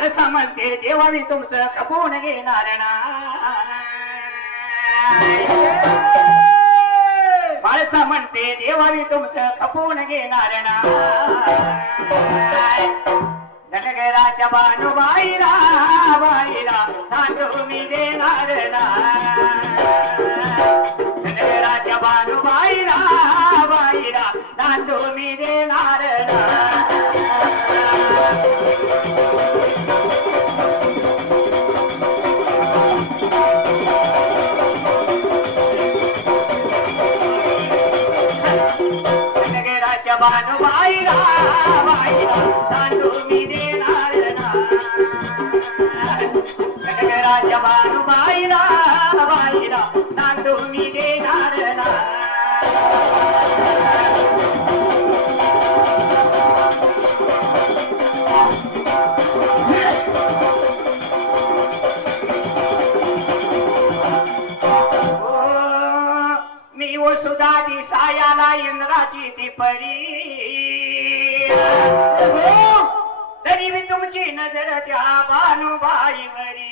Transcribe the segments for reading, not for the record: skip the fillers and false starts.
माणसा म्हणते देवा मी तुमचं खपवून घेणार नाही. माणसा म्हणते देवा मी तुमचं खपवून घेणार नाही. धनगराच्या बानुबाईला बाईला तांदूळ मी देणार नाही. धनगराच्या बानुबाईला बाईला तांदूळ मी देणार नाही. धनगराच्या बानुबाईला बाईला तांदूळ मी देणार नाही. धनगराच्या बानुबाईला बाईला तांदूळ मी देणार नाही. मी वसुधा दिसायाला इंद्राची ती परी तरी मी तुमची नजर त्या भानुबाईवरी.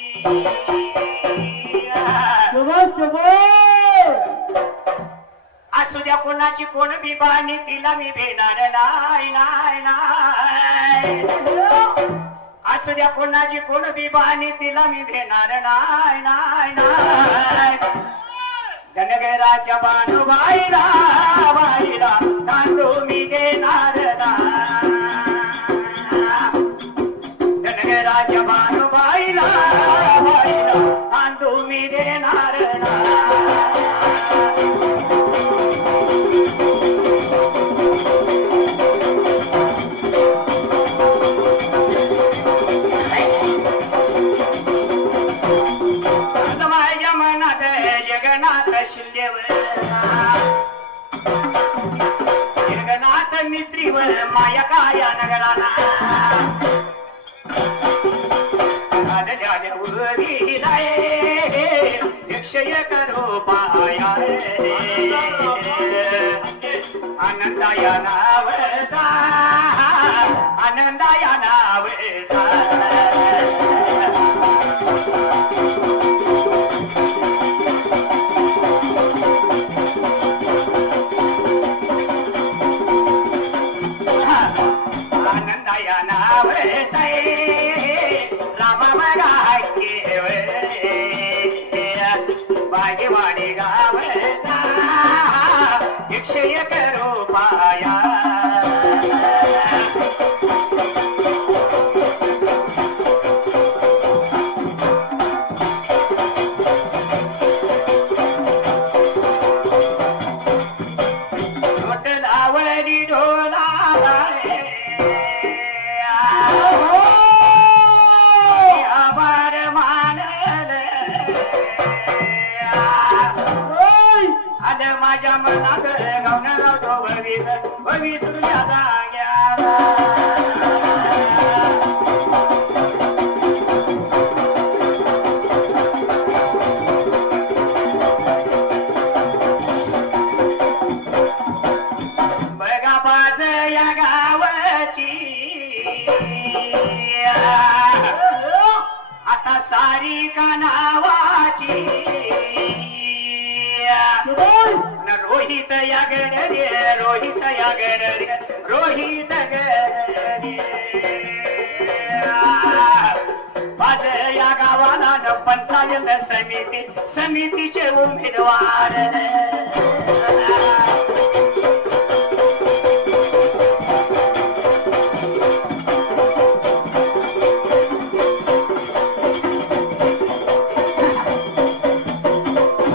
असू द्या कोणाची कोण बी बाणी तिला मी भेटणार नाही नाही नाही. असू द्या कोणाची कोण बी बाणी तिला मी भेटणार नाही नाही नाही. धनगराच्या बानुबाईला बाईला तांदूळ मी देणार नाही. धनगराच्या बानुबाईला बाईला तांदूळ मी देणार नाही. माझ्या मनात जगन्नाथ शिंदेवर जगन्नाथ मित्रीवर माया काया नगराला एक रूपाया आनंदाया नावता आनंदाया नावता. आनंदाया नावता राम मला बागेवाडी गावचा 101 रूपाया. ढोलावरी ढोला आभार मानल आलं माझ्या मनात गावणार तो भवी तुझ्या जाग्याला. बघा बाज या गावाची आता सारी का नावाची. रोहित या गडरे रोहित या गडरे रोहित गडरे बाज या गावाला न पंचायत समिती समितीचे उमेदवार.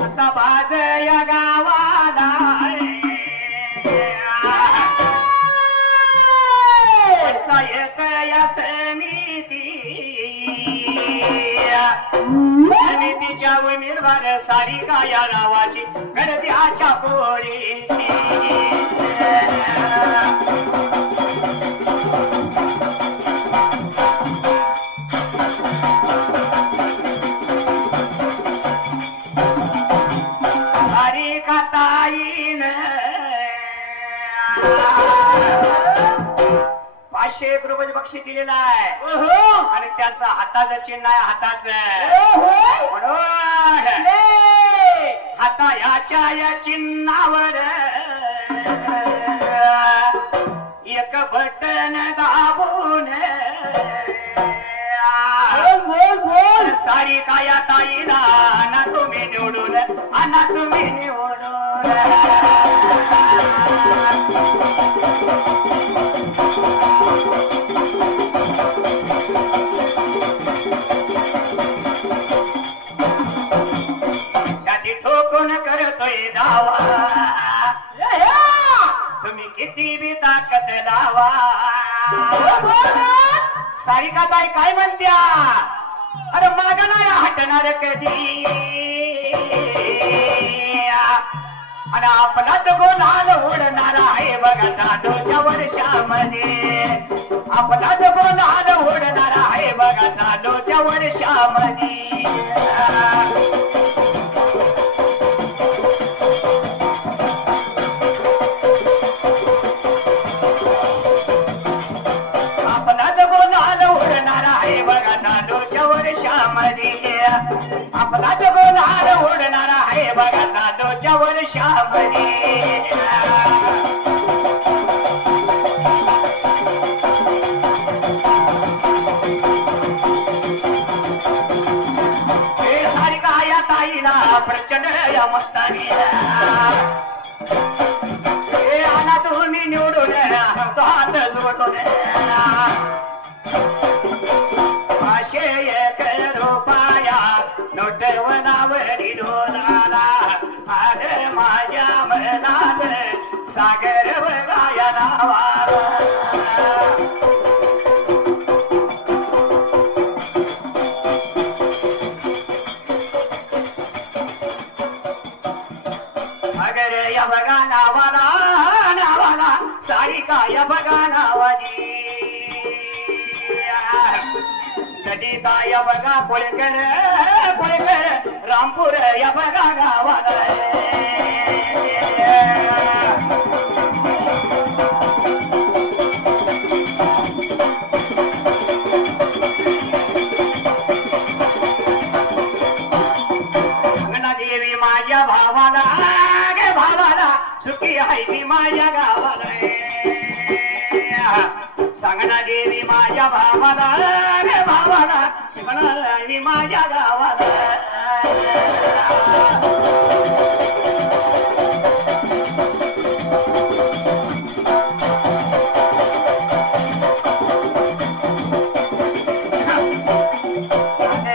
आता बाज या गावाला पंचायत या समितीच्या उमेदवार सारी काया नावाची गडद्याच्या पोळीची. सारी का ताईन ₹500 बक्षीस दिलेलं आहे ओहो आणि त्यांचा हाताचं चिन्ह आहे हाताचं ओहो म्हणून हाता याच्या या चिन्हावर एक बटन दाबून बोल बोल सारी काया ताईला ना तुम्ही निवडून ना तुम्ही निवडून त्याची ठोकून करतोय दावा तुम्ही किती बी ताकद लावा सारिका ताई काय म्हणत्या अरे माग नाही हटणार कधी आणि आपलाच गोलाल उडणार आहे बघा चालूच्या वर्षामध्ये आपलाच गोलाल उडणार आहे बघा चालूच्या वर्षामध्ये आपलाच गोलाल उडणार आहे बघा चालूच्या वर्षामध्ये आपलाच गोलाल उडणार आहे बघा चालूच्या वर्षामध्ये हे सारिका या ताईला प्रचंड या मस्तानी हे आणा तुम्ही निवडून हात जोडून ₹500 नोटवनावरी डोलाला आलं माझ्या मनात सागर बघाया नावाला अगर या बघा नावाला सारिका या बघा नावाजी ललिता या बघा कोळकर रामपूर या बघा गावाला देवी माझ्या भावाला सुखी आहे मी माझ्या गावाला सांगना देवी माझ्या भावाला मी माझ्या गावाला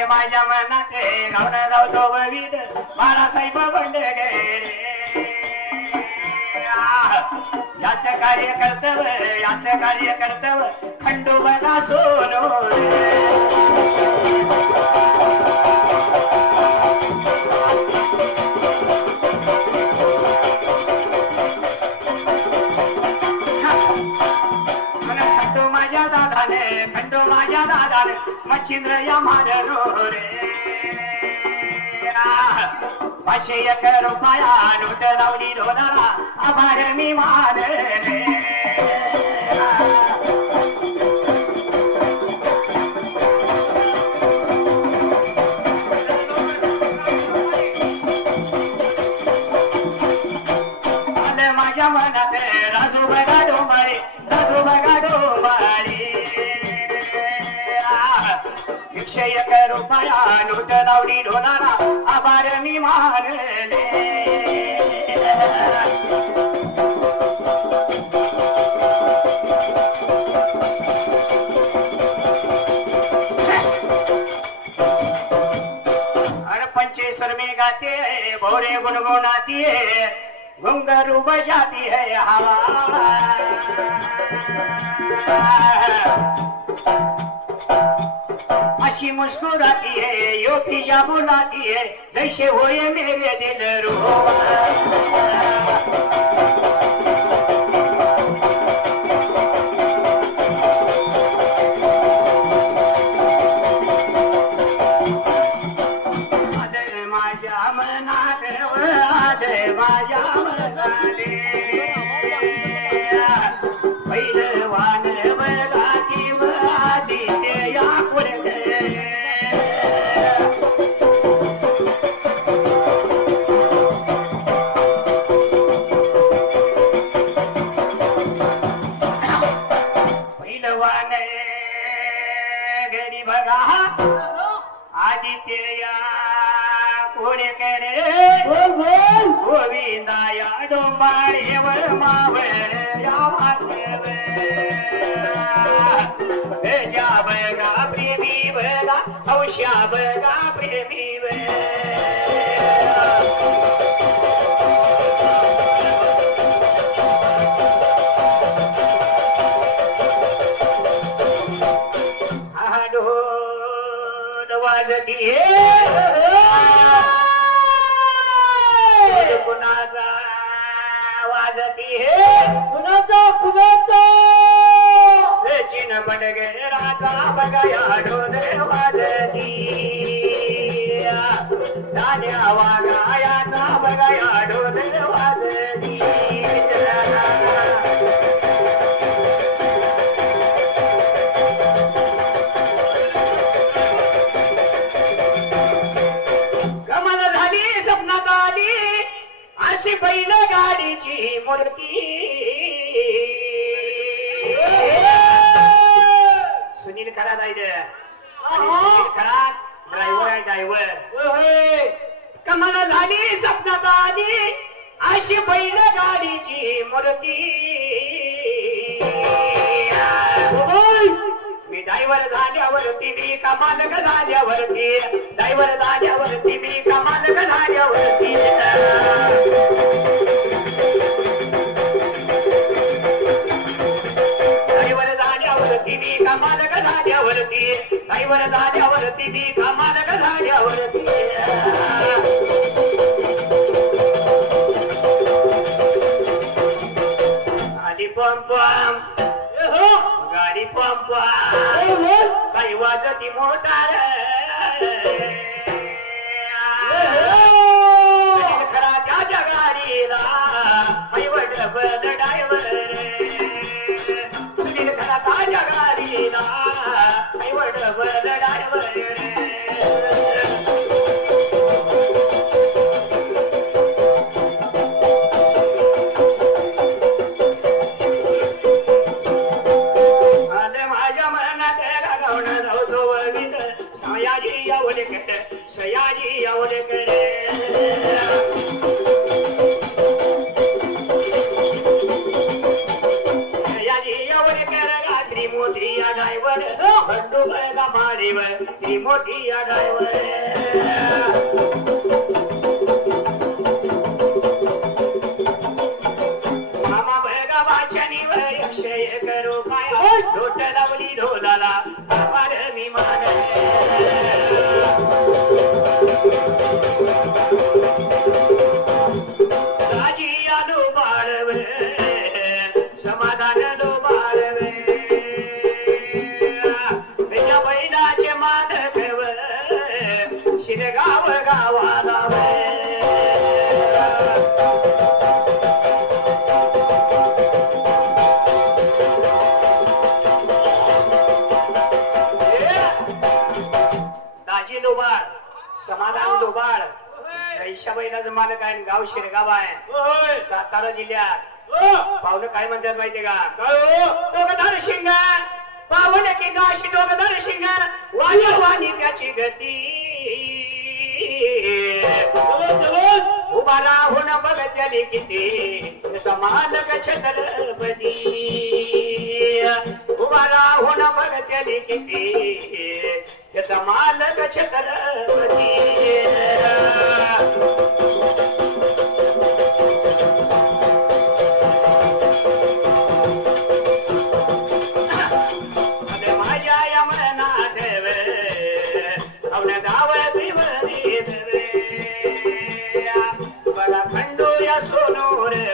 माझ्या मनात गावना जावतो विविध बाळासाहेब बंडे गेले याच कार्य कर्तव्य खंडोबाला सोनवले खंडो माझ्या दादाने मच्छिंद्र या माधरो रे ₹500 नोट लावली डोलाला आभार मी मानले माझ्या मनात राजू बघा डोंबारे ₹101 नोट लावली ढोलाला आभार मी मानले अरे पंचेश्वर में गाते भोरे गुनगुनाती है घुंघरू बजाती है हवा अशी मुस्कुराती है यो फिजा बुलाती है जैसे होए मेरे दिल रो माझ्या मनात माझ्या मनाले पहिलवान बघा गडी बघा आदित्य या कोणी करे बोल बोल गोविंदा या डोंबाळेवर मावळ या वाचव जा बघा प्रेमी बघा हौशा बघा प्रेमी वाजती कुणाचा वाजती कुणाचा कुणाचा सचिन बडगेराचा बघया ढोल वाजती दान्या वागायाचा बघया ढोल वाजती कमाल झाली स्वप्नात आली अशी बैल गाडीची मूर्ती सुनील खरात आहे ते. आणि सुनील खरात ड्रायव्हर आहे ड्रायव्हर कमाल झाली स्वप्नात आली अशी बैल गाडीची मूर्ती मी ड्रायव्हर झाल्यावरती मी कमाल झाल्यावरती ड्रायव्हर झाल्यावरती मी कमाल झाल्यावरती ड्रायव्हर झाल्यावरती मी कमाल झाल्यावरती ड्रायव्हर झाल्यावरती मी कमाल झाल्यावरती आली पंप गाडी पंप काही वाजती मोटार सुनील खरा त्याच्या गाडीला पैवट बल ड्रायव्हर सुनील खरा ताच्या गाडीला पैवट बल ड्रायव्हर सयाजी यावले करे सयाजी यावले करे रात्री मोठी या ड्रायव्हर बंडू बघा मारीवर ती मोठी या ड्रायव्हर मामा बघा वाचनीवर अक्षय करू पाय लोट लावली ढोलाला आभार मी मान राजी आलो बाळवे समाधान लो बाळवे त्या बैलाचे मानकव शिरगाव गावाला दाजी लोबाळ समाधान लोबाळ जैशा बैलाचं मालक आहे गाव शिरगाव आहे सातारा जिल्ह्यात पाहुणं काय म्हणतात माहितीये का डोगदार शिंग पावन की गाशी डोगदार शिंग वाणी वाणी त्याची गती उभा राहून बघ त्याने किती त्याचा मालक छत्रपती उभा राहून बघ त्याने किती त्याचा मालक छत्रपती माझ्या यमनाथ गाव बघा खंडू या सोनू रे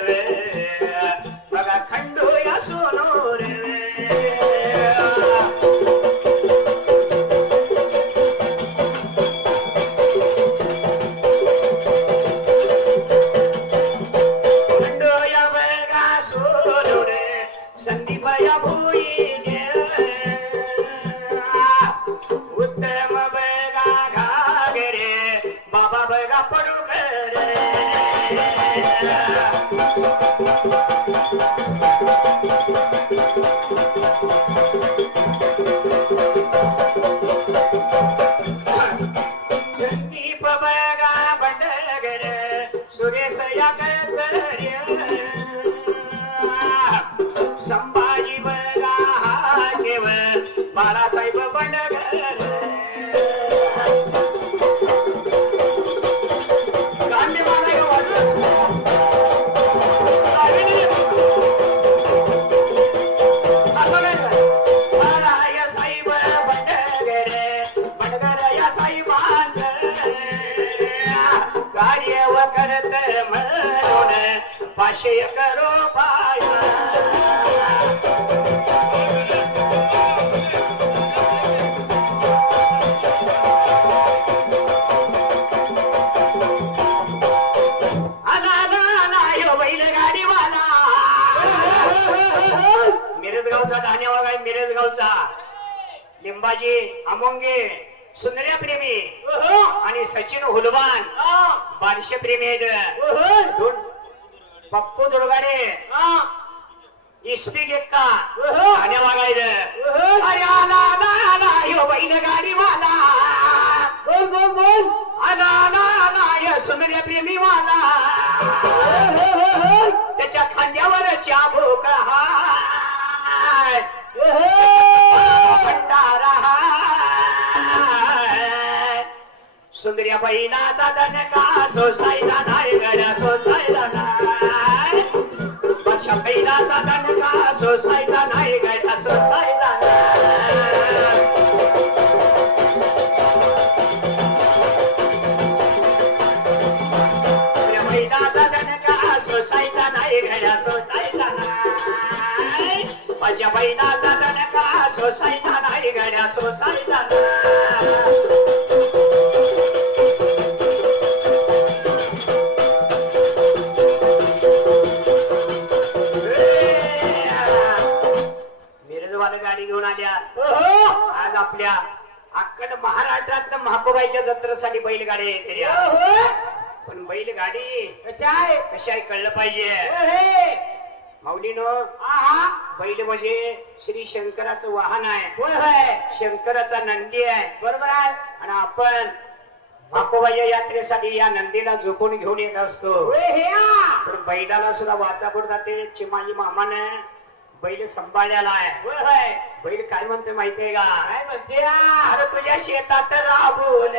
बघा खंडू या सोनू रे खंडू या बघा सोनू रे संदीप या भुई उत्तम बघा घागरे बाबा बघा पडू करे नगर या साईबांच कार्य व करत म्हणून 500 रुपया मिरजगावचा धान्यवाग आहे मिरजगावचा लिंबाजी अमोंगे सुंदर्या प्रेमी आणि सचिन हुलवान बारशे प्रेमी आहेत पप्पू दुर्गाडे इस्पी गेक्का धान्यवाग आहेत अरे आला यो बैल गाडीवाला बोल बोल बोल आला या सुंदर्या प्रेमी वाला त्याच्या खांद्यावर चाबूक हाय भंडारा हाय सुंदर्या बैलाचा दणका सोसायला नाही गड्या सोसायला नाही वर्षा बैलाचा दणका सोसायला नाही गड्या सोसायला नाही सोसायचा नाही घड्या सोसायचा नाही माझ्या बहिणाचा दणका सोसायचा नाही घड्या सोसायचा मिरजवाला गाडी घेऊन आल्या आज आपल्या अख्खड महाराष्ट्रात महाकोबाईच्या जत्रेसाठी बैलगाडी येते पण बैलगाडी कशा आहे कशी आहे कळलं पाहिजे माऊलीनो बैल म्हणजे श्री शंकराचं वाहन आहे होय होय शंकराचा नंदी आहे बरोबर आहे आणि आपण भाकोबाई यात्रेसाठी या नंदीला झोपून घेऊन येत असतो पण बैलाला सुद्धा वाचापूर जाते चिमाजी मामाने बैल सांभाळलेला आहे बैल काय म्हणते माहितीये का काय म्हणते अरे तुझ्या शेतात राबून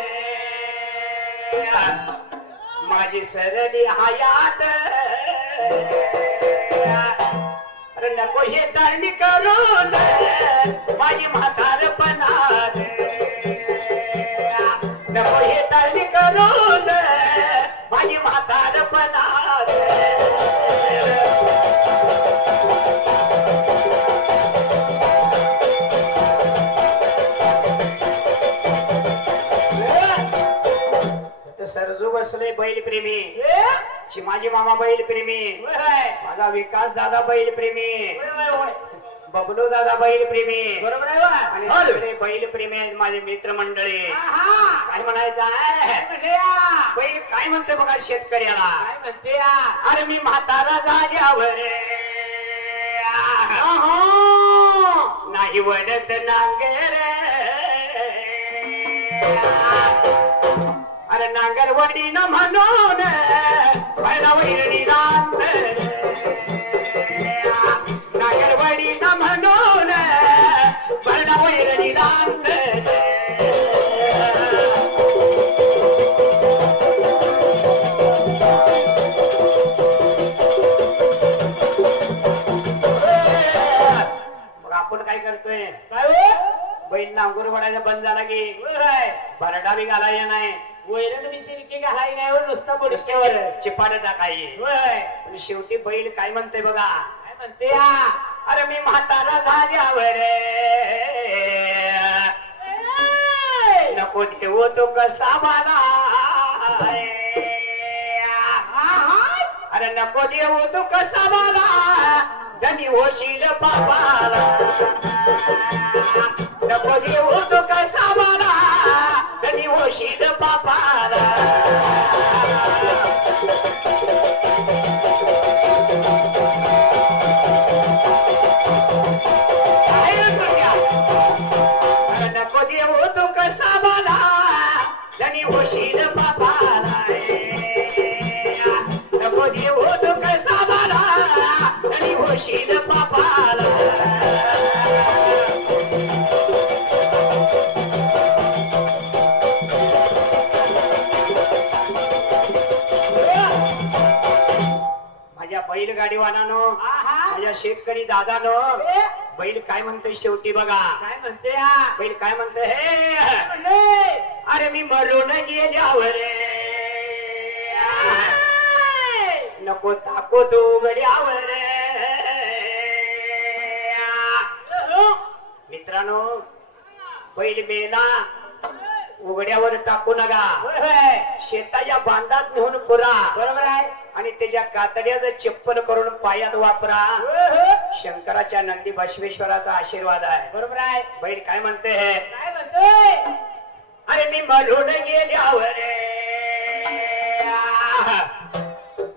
माझी सरली हयात अरे नको हे तरणी करूस माझी म्हातारपणात नको हे तरणी करूस माझी म्हातारपणात सरजू बसले बैल प्रेमी चिमाजी मामा बैल प्रेमी माझा विकास दादा बैल प्रेमी बबलू दादा बैल प्रेमी बरोबर आहे आणि सगळे बैल प्रेमी आहेत माझे मित्र मंडळी काय म्हणायचं आहे बैल काय म्हणते बघा शेतकऱ्याला काय म्हणते अरे मी म्हातारा झाल्यावर नाही वडत नांगर अरे नांगरवडी न म्हणून पहिला वैरणी नांगरवडी न म्हणून पहिला वैरणी मग आपण काय करतोय काय बैल नांगूर वडायचा बंद झाला की भरडा बी घालायला नाही वैरण मी शिल्की घालाय नाही नुसता बुडक्यावर चिपाड टाकायची पण शेवटी बैल काय म्हणते बघा काय म्हणते अरे मी म्हातारा झाल्यावर नको देऊ तो कसा मला अरे नको देऊ तो कसा मला धनी होशील बाबाला नको देऊ तो कसा मला धनी होशील बाबाला नको देऊ तो कसा मला धनी होशील बाबाला नको देऊ तो कसा मला धनी होशील बाबाला माझ्या बैलगाडीवानानो माझ्या शेतकरी दादानो बैल काय म्हणतोय शेवटी बघा काय म्हणते बैल काय म्हणतोय हे मी मरून गेल्यावर नको ताको तो उघड्यावर. मित्रांनो बैल मेला उघड्यावर टाकू नका. शेताच्या बांधात नेऊन पुरा. बरोबर आहे. आणि त्याच्या कातड्याचं चप्पल करून पायात वापरा. शंकराच्या नंदी बसवेश्वराचा आशीर्वाद आहे. बरोबर आहे. बैल काय म्हणते काय म्हणतोय? अरे मी मरून गेल्यावर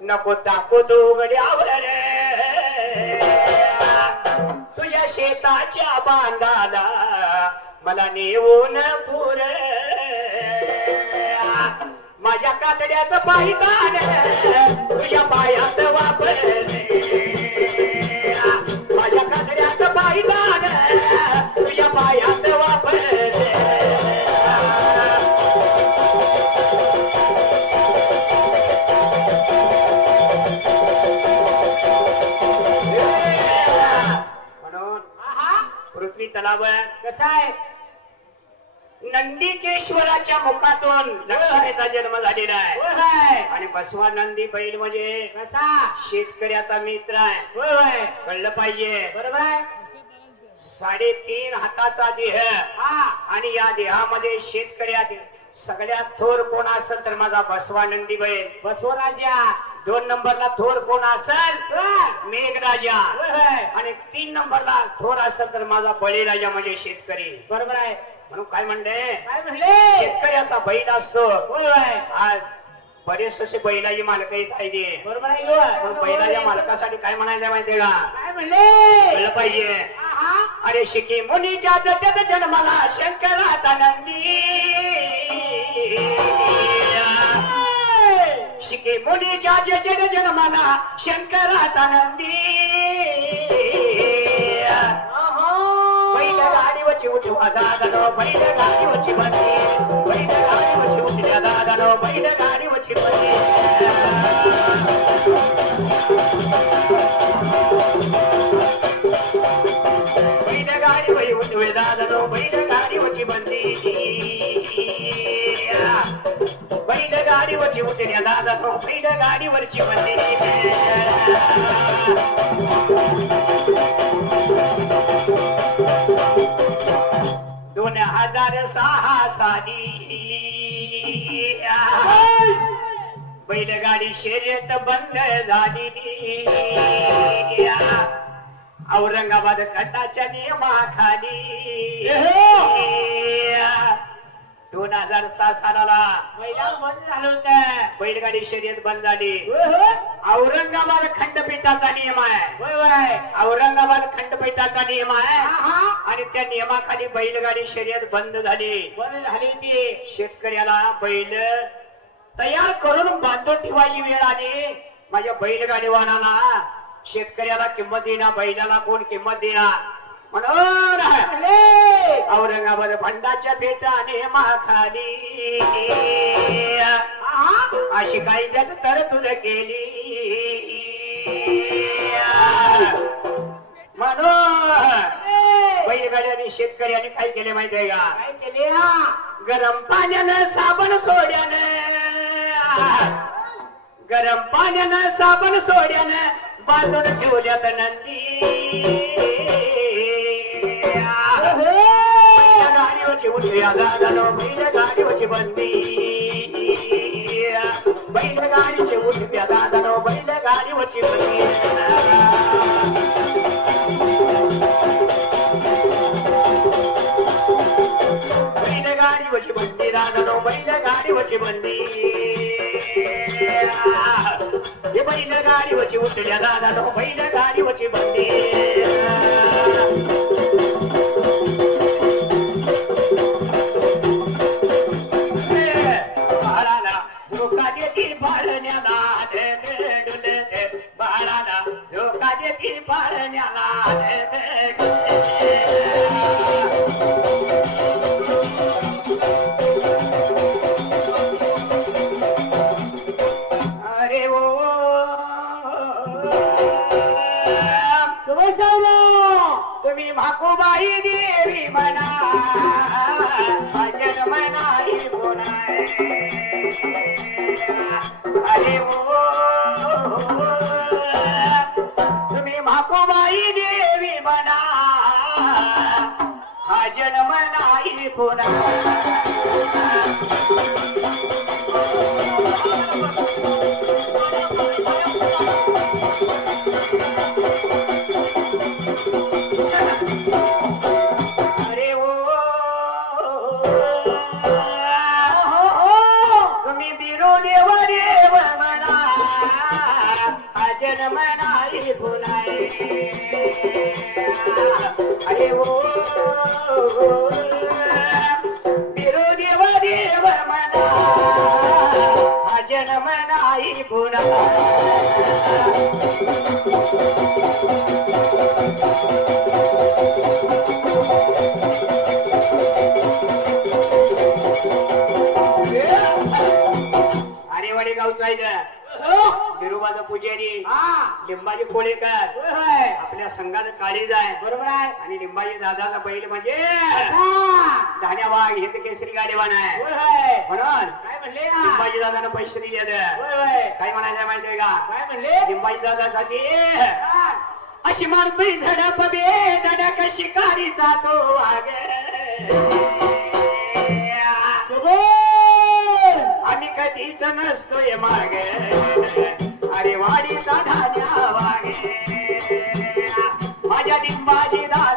नको टाकू तू उघड्यावर. तुझ्या शेताच्या बांधाला मला नेऊन पुर. माझ्या कातड्याचं पायदान तुझ्या पायात वापरले. माझ्या कातड्याचं पायदान तुझ्या पायात वापरले. म्हणून पृथ्वी तलावर कसा आहे? नंदीकेश्वराच्या मुखातून लक्ष्मीचा जन्म झालेला आहे. आणि बसवा नंदी बैल म्हणजे कसा? शेतकऱ्याचा मित्र आहे. कळलं पाहिजे. बरोबर आहे. 3.5 हाताचा देह आणि या देहामध्ये शेतकऱ्यात सगळ्यात थोर कोण असेल तर माझा बसवा नंदी बैल. बसवराजा. 2 नंबरला थोर कोण असेल? मेघराजा. आणि 3 नंबरला थोर असेल तर माझा बळीराजा म्हणजे शेतकरी. बरोबर आहे. म्हणून काय म्हणले? काय म्हणले? शेतकऱ्याचा बैल असतो. आज बरेच असे बैलाची मालक येत आहे. बरोबर आहे. पण बैलाच्या मालकासाठी काय म्हणायचं माहितीये का? काय म्हणले? कळलं पाहिजे. अरे शिकी मुनीच्या जगत जन्माला शंकराचा नंदी. शिकी मुनीच्या जगत जन्माला शंकराचा नंदी. बैलगाडीवरची उठवा दादानो बैलगाडीवरची बंदी. बैलगाडीवरची उठल्या दादानो बैलगाडीवरची बंदी. बैलगाडीवरची उठवे दादानो बैलगाडीवरची बंदी. बैलगाडीवरची उठल्या दादानो बैलगाडीवरची बंदी. 2006 साली बैलगाडी शर्यत बंद झाली. औरंगाबाद खंडाच्या नियमाखाली 2006 साला बंद झालं होतं. बैलगाडी शर्यत बंद झाली. औरंगाबाद खंडपीठाचा नियम आहे. औरंगाबाद खंडपीठाचा नियम आहे. आणि त्या नियमाखाली बैलगाडी शर्यत बंद झाली. बंद झाली ती. शेतकऱ्याला बैल तयार करून बांधून ठेवायची वेळ आली. माझ्या बैलगाडीवानाला शेतकऱ्याला किंमत देणार, बैलाला कोण किंमत देणार? म्हणून औरंगाबाद खंडाच्या पेटाने माखाली अशी कायद्यात तरतूद केली. म्हणून बैलगाडी आणि शेतकऱ्यांनी काय केले माहितीये का? काय केले? गरम पाण्यानं साबण सोड्यानं, गरम पाण्यानं साबण सोड्यानं बांधून ठेवल्यात नंदी. गाडीवरची उठल्या दादानो बैलगाडीवरची बंदी. बैलगाडीची उठल्या दादानो बैलगाडीवरची बंदी. बैलगाडीवरची बंदी दादानो बैलगाडीवरची बंदी. हे बैलगाडीवरची उठल्या दादानो बैलगाडीवरची बंदी. बाळाला झोका देतील पाळण्याला, बाळाला झोका देतील पाळण्याला. अरे ओ पुनाय अरे ओ तुम्ही माकोबाई देवी म्हणा हा जन्म नाही पुन्हा अरे ओ तुम्ही बिरो देव देव म्हणा हा जन्म नाही पुन्हा अरे ओ बिरो देव देव म्हणा हा जन्म नाही पुन्हा अरे वाडे गावचा आहे बिरोबाचा पुजारी लिंबाजी कोळेकर आपल्या संघाचं काळीज आहे बरोबर आहे आणि लिंबाजी दादाचा बैल म्हणजे हा. धान्या वाघ हिंद केसरी गाडीवान आहे होय, होय. म्हणून काय म्हणले ना लिंबाजी दादानं पैसे दिले होय, होय. काय म्हणायचं माहितीये का काय म्हणले लिंबाजी दादासाठी हा. अशी मारतोय झडप बे दडक शिकारीचा तो वाघ आम्ही कधीच नसतोय माग अरे वाडीचा धान्या वागे माझ्या लिंबाजी दादा